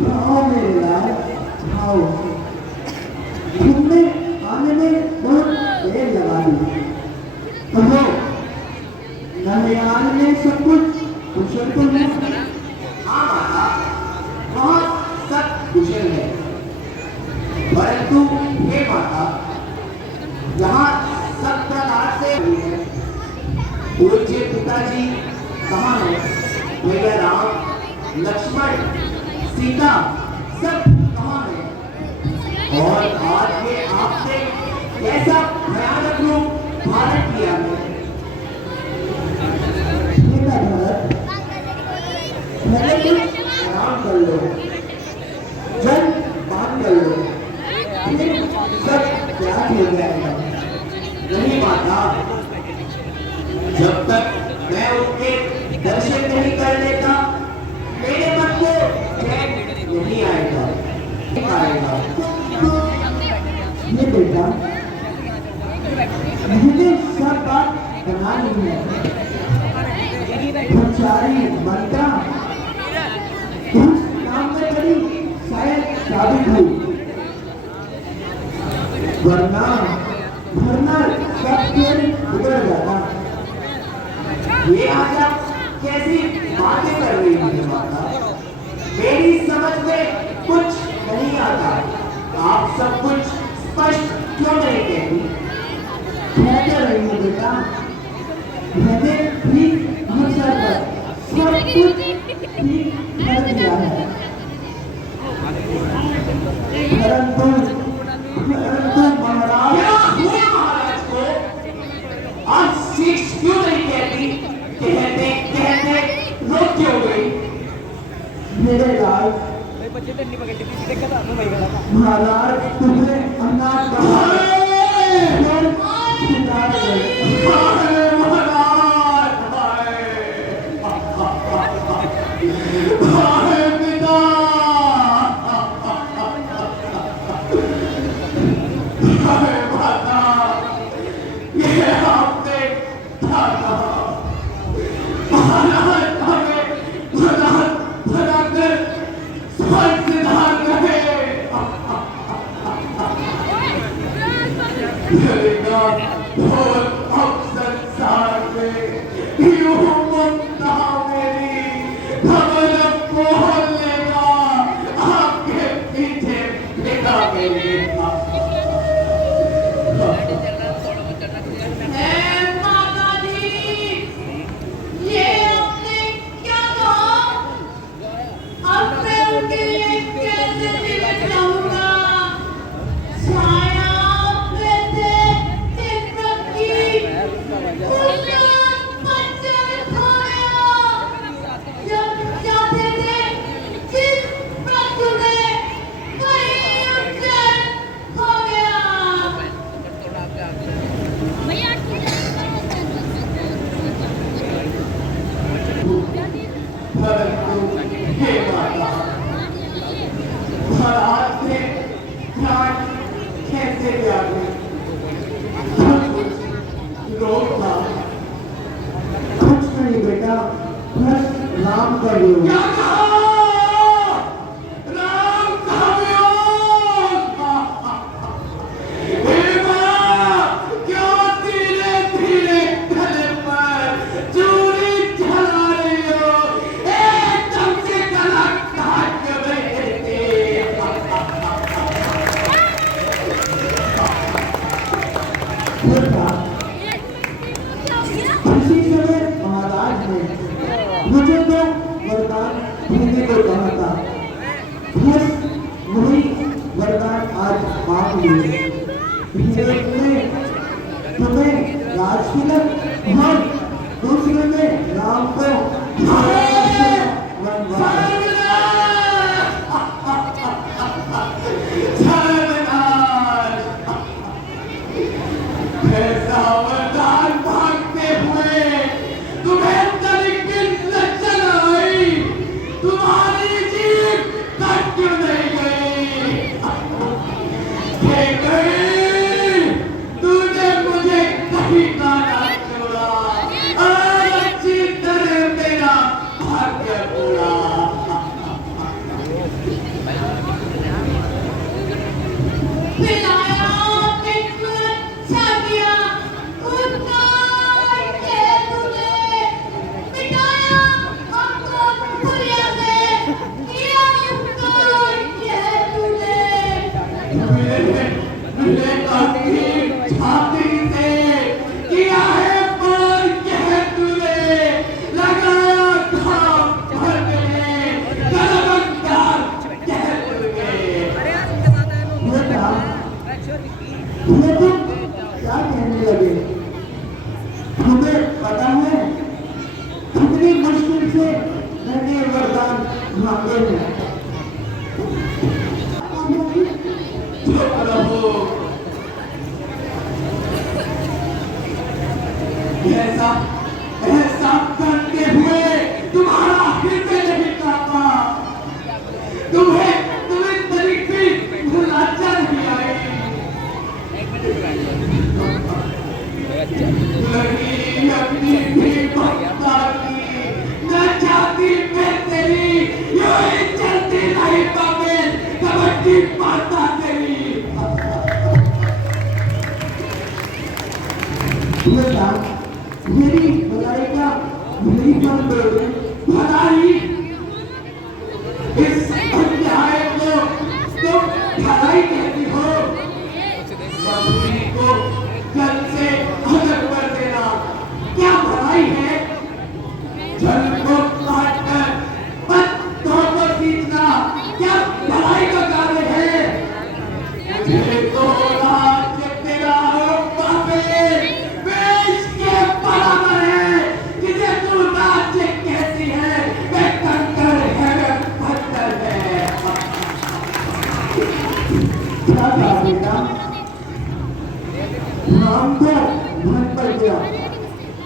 हाँ मेरे लाल, आओ। तुमने आने में बहुत देर लगा दी। कहो, नलियान में सब कुछ कुशल तो है? हाँ माता, बहुत सब कुशल है। परंतु हे माता, यहाँ सब प्रकार से हुई है। पूज्य पिताजी कहाँ है? भैया राम, लक्ष्मण, सीता सब कहाँ हैं? और आज ये आपने कैसा भयानक रूप धारण किया है? बेटा भरत, पहले कुछ आराम कर लो, जल पान कर लो, फिर सब त्याग हो जाएगा। नहीं माता, जब तक मैं उनके दर्शन नहीं कर लेता, मेरे मन को चैन नहीं आएगा, नहीं आएगा। ये बेटा, मुझे सब बात बना ली है। पंचारी मंत्रा उस काम में बड़ी शायद साबित हुई, वरना सब खेल बिगड़ जाता। ये आज आप कैसी बातें कर रही हैं माता? मेरी समझ में कुछ नहीं आता। आप सब कुछ स्पष्ट क्यों नहीं कहती? कहते रही हो बेटा, मैंने ठीक अवसर पर सब कुछ ठीक कर दिया है। परंतु महाराज को आज सीख क्यों नहीं कहती? कहते कहते रोक क्यों गई? मेरे लाल, महाराज तुम्हें अनाथ पिलाया बिल्कुल अच्छा किया उसका ये तूने मिटाया हमको दुनिया से किया उसका ये तूने मेरे आपकी छाती से किया है पर यह तूने लगाया घाव भर में कलमकार यह तूने तुम्हें तो क्या कहने लगे तुम्हें पता है कितनी मुश्किल से मैंने वरदान मांगे हैं चुप रहो ऐसा ऐसा करते हुए तुम्हारा हृदय नहीं कांपा तुम्हें तुम्हें तरीके लज्जा नहीं आई लगी अपनी भी भक्ता की न जाती मैं तेरी यूं ही चलती नहीं पावे कबड्डी पाता तेरी बेटा मेरी भलाई का मेरी मन बोले भलाई इस अन्याय को तुम भलाई कहती हो मजदूरी को जल से अलग कर देना क्या भलाई है जल को काटकर पत्तों को सींचना क्या भलाई का कार्य है मुझे तो राज्य तेरा बापे पेश के बराबर है जिसे तू राज्य कहती है मैं कंकर है मैं पत्थर है क्या था बेटा नाम तो मन पड़ गया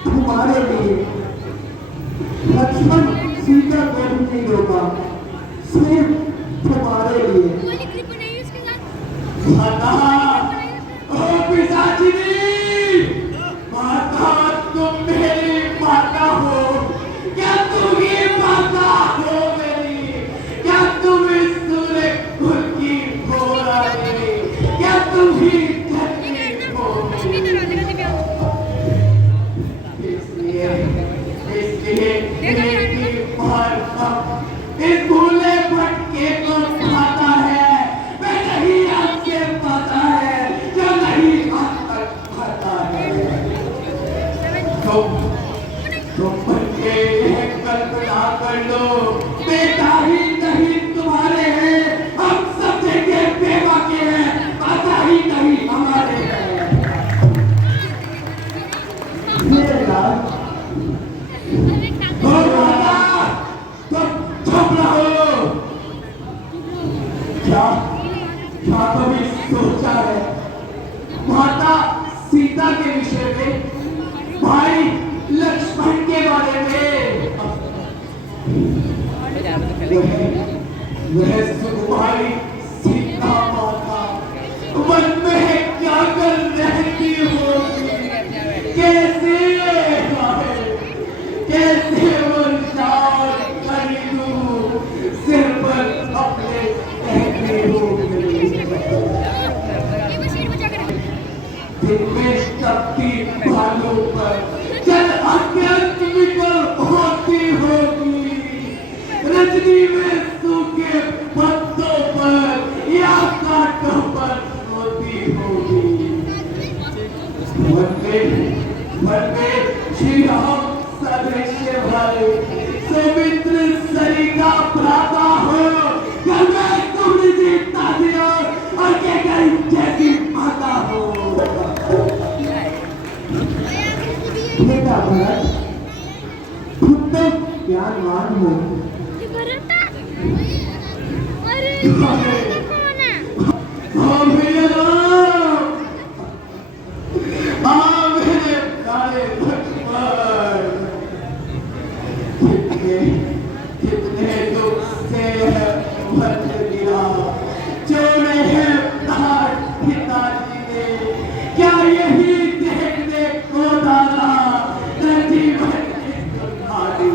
तुम्हारे लिए लक्ष्मण सीता को भी नहीं रोका सिर्फ तुम्हारे लिए माता ओ पिशाचिनी माता तुम मेरी माता हो क्या तुम ही माता हो मेरी क्या तुम इस सूर्य कुल की हो रही क्या तुम ही धरती हो मेरी इसलिए मेरी माता इस भूले भटके को खाता है मैं नहीं आपसे पाता है जो नहीं हाथ तक खाता है तुम बच्चे यह कल्पना कर लो बेटा ही नहीं तुम्हारे हैं हम सब जगह बेवा के हैं माता ही नहीं हमारे हैं मेरे लाल ओ माता तुम चुप रहो क्या क्या कभी सोचा है माता सीता के विषय में भाई लक्ष्मण के बारे में वह सुकुमारी सीता माता मन में क्या कर रहती होगी कैसे कैसे वो शाल खरीदूं सिर पर अपने कहती होगी दिन में शक्ति भालू पर जल अत्यंत विकल होती होगी रजनी में सूखे पत्तों पर या कांटों पर सोती होगी मन में श्री राम सदृश्य भाई सुमित्र सरिका भ्राता हो घर में तुमने जीता दिया और के गई जैसी माता हो बेटा भरत खुद तो ज्ञानवान हो हाँ भैया राम हाँ मेरे प्यारे भगवान कितने दुख से भर दिया जोड़े हैं ताज पिताजी ने क्या यही देखने को डाला जीवन की तुम्हारी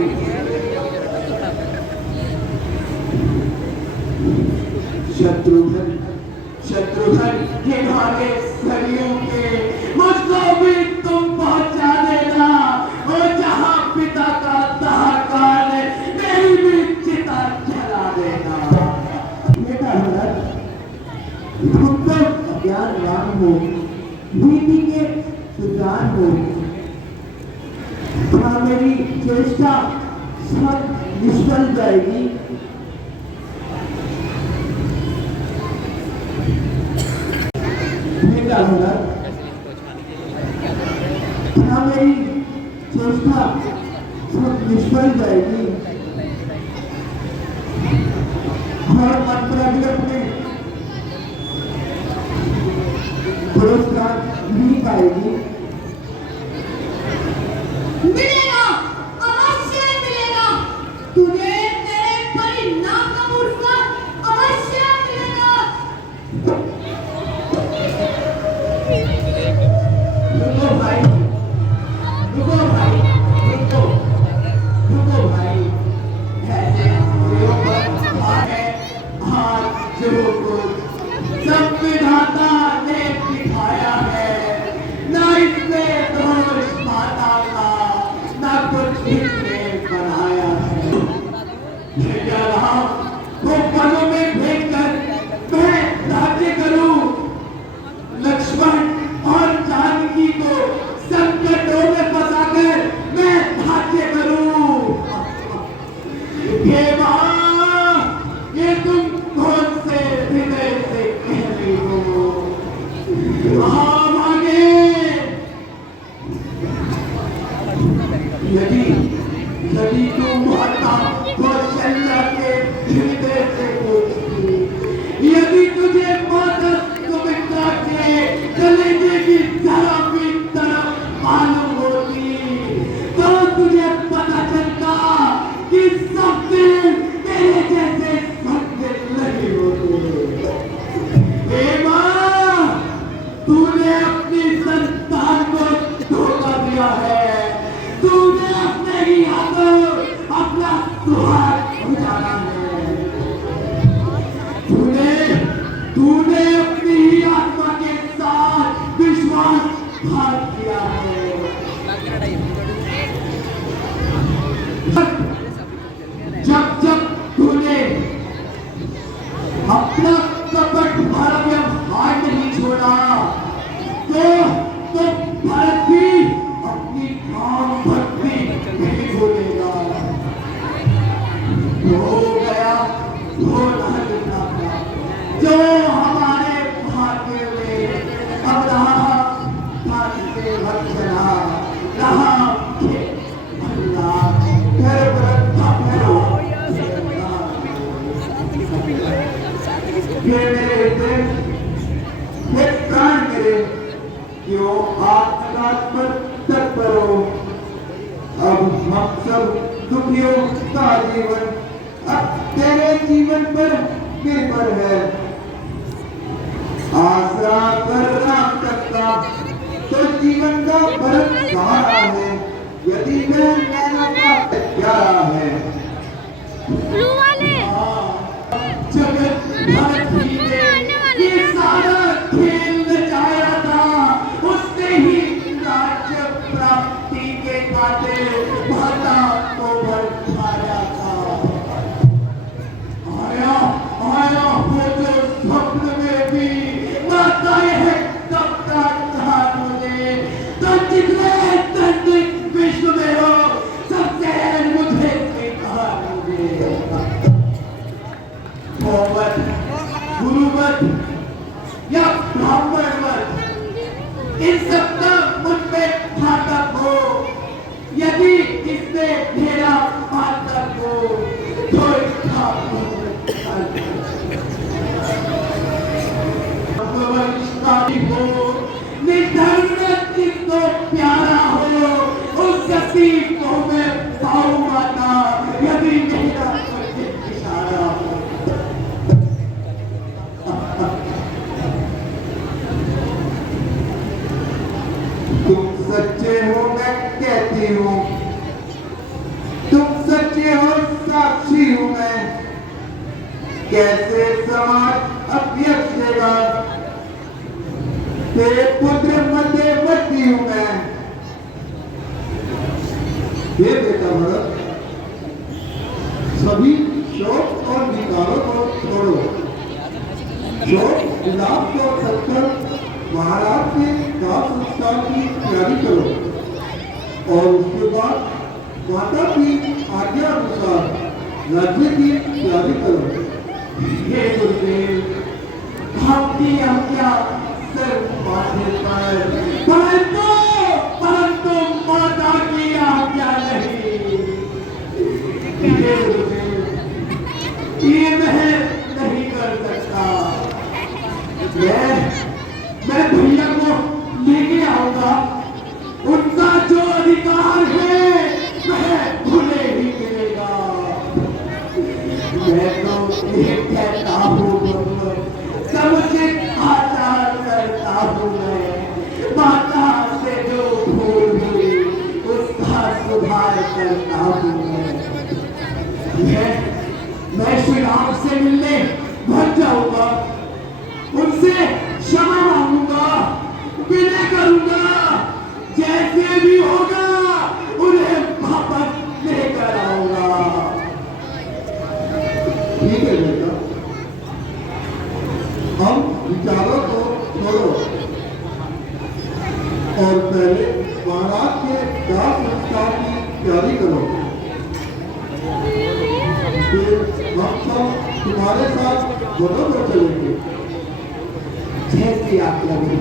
शत्रुघ्न शत्रुघ्न के घाटे सरियों के मुझको भी तुम पहुंचा देना, और जहां पिता का दाहकाल है मेरी भी चिता जला देना। बेटा भरत, तुम तो अज्ञानवान हो, नीति के सुजान हो। क्या मेरी चेष्टा सब निष्फल जाएगी? बेटा भरत, क्या मेरी चेष्टा सब निष्फल जाएगी और मंत्राधिक में पुरस्कार नहीं पाएगी? मिलेगा, अवश्य मिलेगा। तुझे तेरे परिणाम का पुरस्कार अवश्य मिलेगा। रुको भाई, रुको भाई, रुको, रुको भाई। ऐसे प्रयोग पर आए आज जो कुछ संविधाता ने दिखाया है, ना इसमें दोष माता का, ना कुछ इसने बनाया है। ये क्या रहा? वो पलों में भेजकर मैं राज्य करूं, लक्ष्मण और जानकी को संकटों में फंसाकर मैं राज्य करूं। ये मां, ये तुम कौन से हृदय से कह रही हो? हाँ मांगे, यदि यदि तुम माता कौशल्या के हृदय से पूछती, यदि तुझे माता सुमित्रा के कलेजे की जरा भी तरफ मालूम होती, तो तुझे पता चलता कि सब दिल मेरे जैसे सत्य नहीं होते। हे मां, तूने अपनी संतान को धोखा दिया है। तूने अपने ही हाथों अपना सुहाग उजाड़ा है। तूने अपनी ही आत्मा के साथ विश्वासघात किया है। जब तूने अपना कपट भरा व्यवहार नहीं छोड़ा, तो भारत भी अपनी काम भक्ति नहीं भूलेगा। हो गया, हो रहा जो हमारे भाग्य में अब रहा भाग्य भक्षणा, रहा ये मेरे हृदय प्राण करे, क्यों आत्मघात पर तत्पर हो। अब हम सब दुखियों का जीवन अब तेरे जीवन पर निर्भर है। आसरा कर राम करता तो जीवन का भरत सहारा है। यदि मैं नैना का प्यारा है। जगत भरत ही ने ये सारा खेल रचाया था, उसने ही राज्य प्राप्ति के काटे माता को भरमाया था। आया हो जो स्वप्न में भी माता है तब तक कहा मुझे, तो जितने दंडित विश्व में हो सबसे मुझे कहा मुझे। गुरुवत या ब्राह्मणवत, इन सबका मुझ पे घातक हो। यदि इसने मेरा घातक हो तो इसका हो। निर्धन जिसको प्यारा हो उस गति को मैं पाऊं माता, यदि मेरा इशारा हो। तुम सच्चे हो मैं कहती हूँ, तुम सच्चे हो साक्षी हूँ मैं। कैसे समाज अध्यक्ष देगा? तेरे पुत्र मध्यवर्ती हूं मैं। ये बेटा भरत, सभी शोक और विकारों को छोड़ो। शोक विलाप को छोड़कर महाराज के दाह संस्कार की तैयारी करो और उसके बाद माता की आज्ञा अनुसार राज्य की तैयारी करो। हे गुरुदेव, आपकी आज्ञा सिर्फ माथे पर, परंतु माता की आज्ञा नहीं। हे गुरुदेव, ये मैं नहीं कर सकता। मैं भैया को लेके आऊंगा। उनका जो अधिकार है वह उन्हें ही मिलेगा। मैं तो ये कहता हूँ, समुचित आचार करता हूँ। मैं माता से जो भूल हुई उसका सुधार करता हूँ। मैं श्री राम से मिलने भग जाऊंगा, उनसे क्षमा मांगूंगा, विनय करूंगा। जैसे भी होगा उन्हें वापस लेकर आऊंगा। ठीक है बेटा, हम विचारों को छोड़ो और पहले महाराज के दाह संस्कार की तैयारी करो। फिर हम सब तुम्हारे साथ दोनों को चलेंगे। जैसे आप लगे